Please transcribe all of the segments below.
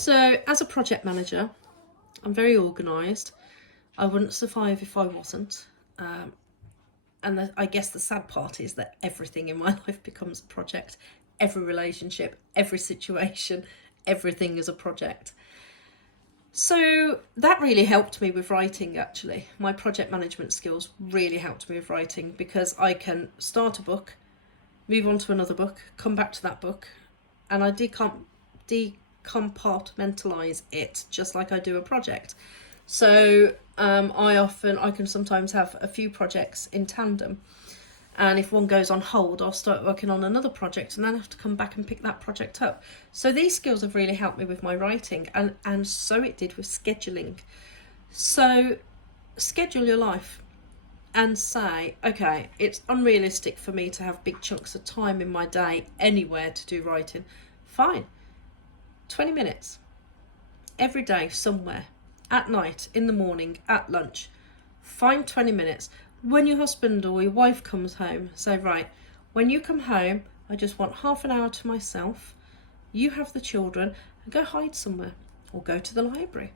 So as a project manager, I'm very organised. I wouldn't survive if I wasn't. I guess the sad part is that everything in my life becomes a project. Every relationship, every situation, everything is a project. So that really helped me with writing, actually. My project management skills really helped me with writing because I can start a book, move on to another book, come back to that book, and I decompartmentalize it just like I do a project. So I can sometimes have a few projects in tandem, and if one goes on hold, I'll start working on another project and then have to come back and pick that project up. So these skills have really helped me with my writing, and so it did with scheduling. So schedule your life and say, okay, it's unrealistic for me to have big chunks of time in my day anywhere to do writing. Fine, 20 minutes every day somewhere, at night, in the morning, at lunch. Find 20 minutes. When your husband or your wife comes home, say, right, when you come home, I just want half an hour to myself. You have the children, and go hide somewhere or go to the library.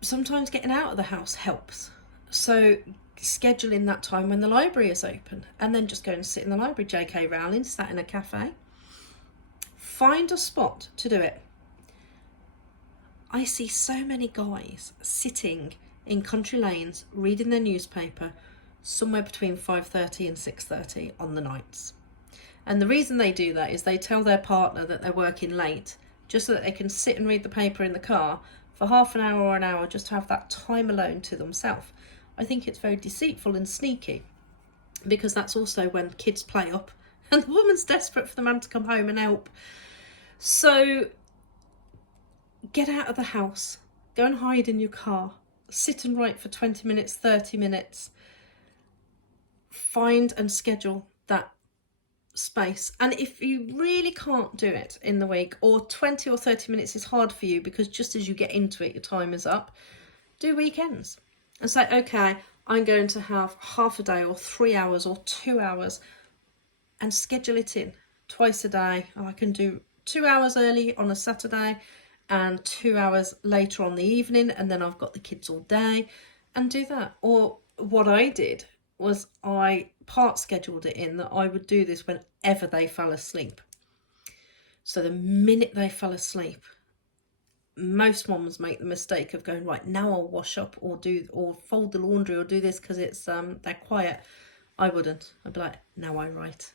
Sometimes getting out of the house helps. So scheduling that time when the library is open, and then just go and sit in the library. J.K. Rowling sat in a cafe. Find a spot to do it. I see so many guys sitting in country lanes reading their newspaper somewhere between 5:30 and 6:30 on the nights. And the reason they do that is they tell their partner that they're working late just so that they can sit and read the paper in the car for half an hour or an hour, just to have that time alone to themselves. I think it's very deceitful and sneaky, because that's also when kids play up and the woman's desperate for the man to come home and help. So get out of the house, go and hide in your car, sit and write for 20 minutes, 30 minutes. Find and schedule that space. And if you really can't do it in the week, or 20 or 30 minutes is hard for you because just as you get into it, your time is up, do weekends and say, okay, I'm going to have half a day or 3 hours or 2 hours, and schedule it in twice a day. I can do 2 hours early on a Saturday and 2 hours later on the evening, and then I've got the kids all day, and do that. Or what I did was I part scheduled it in that I would do this whenever they fell asleep. So the minute they fell asleep, most mums make the mistake of going, right, now I'll wash up or fold the laundry or do this because it's they're quiet. I wouldn't. I'd be like, now I write.